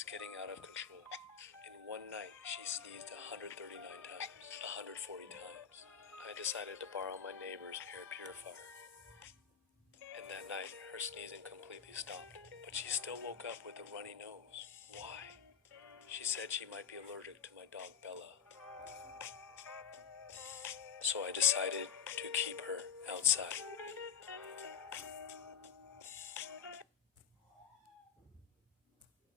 it's getting out of control. In one night, she sneezed 139 times, 140 times. I decided to borrow my neighbor's air purifier. And that night, her sneezing completely stopped, but she still woke up with a runny nose. Why? She said she might be allergic to my dog Bella. So I decided to keep her outside.